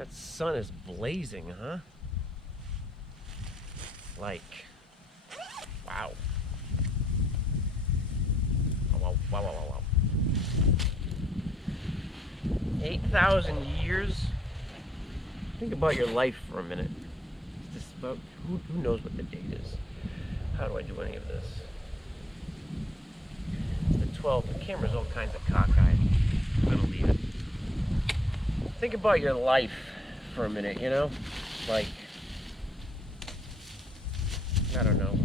That sun is blazing, huh? Like, wow. Wow, wow, wow, wow, wow. 8,000 years? Think about your life for a minute. It's just about, who knows what the date is? How do I do any of this? It's the 12th. The camera's all kinds of cockeyed. I'm gonna leave it. Think about your life for a minute, you know? Like, I don't know,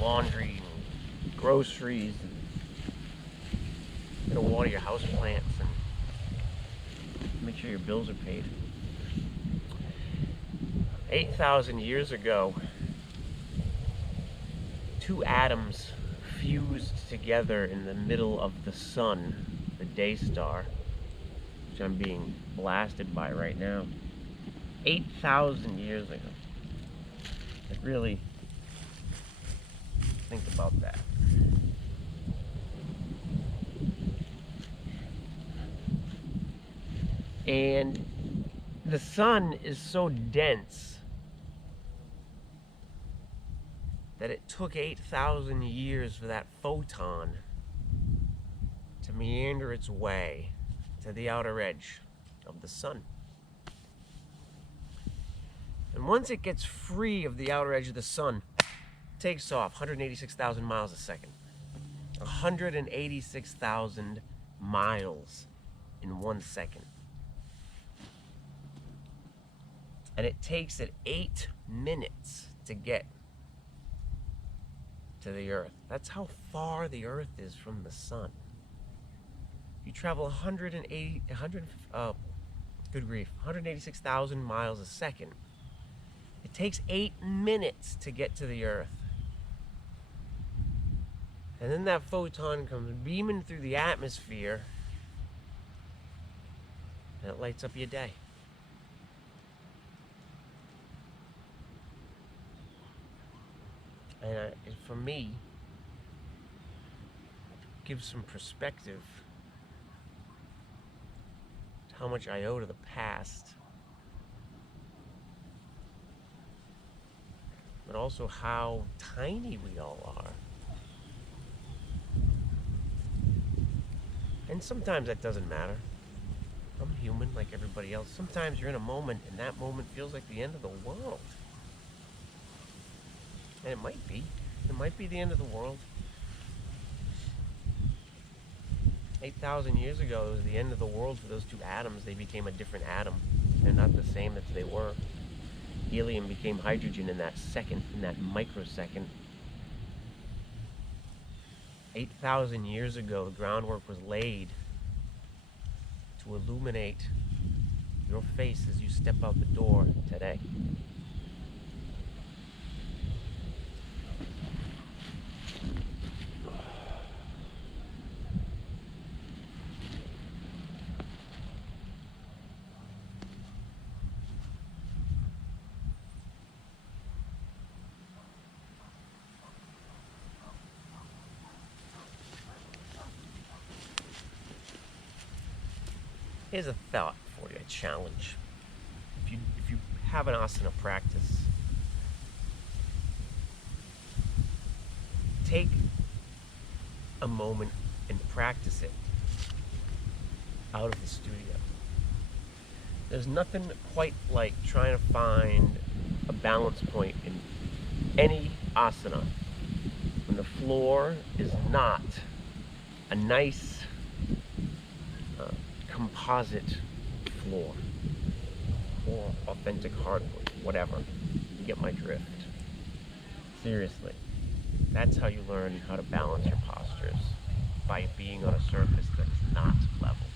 laundry and groceries, and you gotta water your house plants and make sure your bills are paid. 8,000 years ago, two atoms fused together in the middle of the sun, the day star, which I'm being blasted by right now. 8,000 years ago. Like, really think about that. And the sun is so dense that it took 8,000 years for that photon to meander its way to the outer edge of the sun. And once it gets free of the outer edge of the sun, it takes off 186,000 miles a second. 186,000 miles in 1 second. And it takes it 8 minutes to get to the Earth. That's how far the Earth is from the sun. You travel 186,000 miles a second. It takes 8 minutes to get to the Earth. And then that photon comes beaming through the atmosphere, and it lights up your day. And for me, it gives some perspective to how much I owe to the past, but also how tiny we all are. And sometimes that doesn't matter. I'm human like everybody else. Sometimes you're in a moment, and that moment feels like the end of the world. And it might be. It might be the end of the world. 8,000 years ago, it was the end of the world for those two atoms. They became a different atom. They're not the same as they were. Helium became hydrogen in that second, in that microsecond. 8,000 years ago, the groundwork was laid to illuminate your face as you step out the door today. Here's a thought for you, a challenge. If you have an asana practice, take a moment and practice it out of the studio. There's nothing quite like trying to find a balance point in any asana when the floor is not a nice composite floor or authentic hardwood, whatever. You get my drift. Seriously, that's how you learn how to balance your postures, by being on a surface that's not level.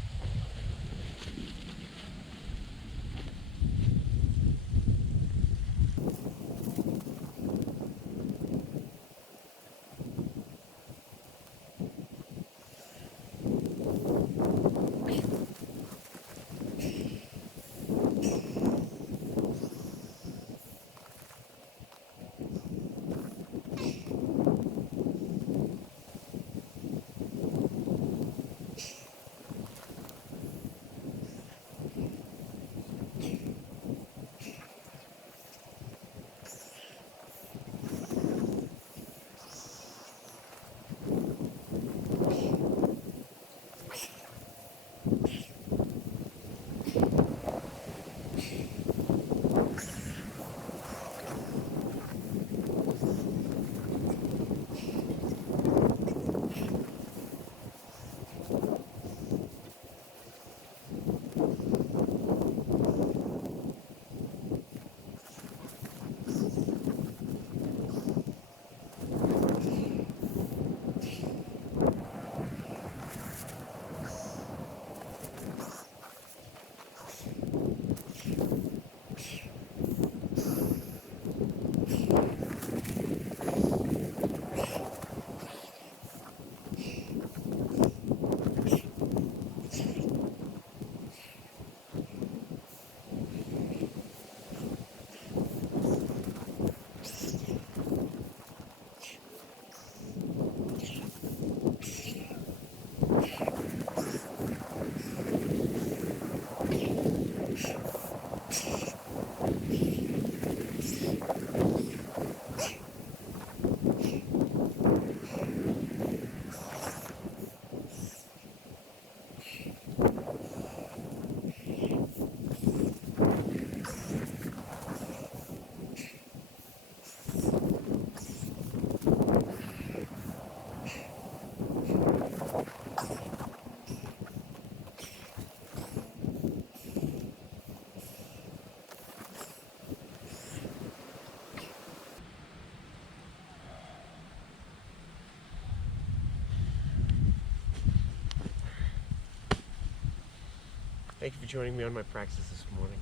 Thank you for joining me on my practice this morning.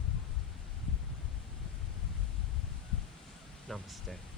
Namaste.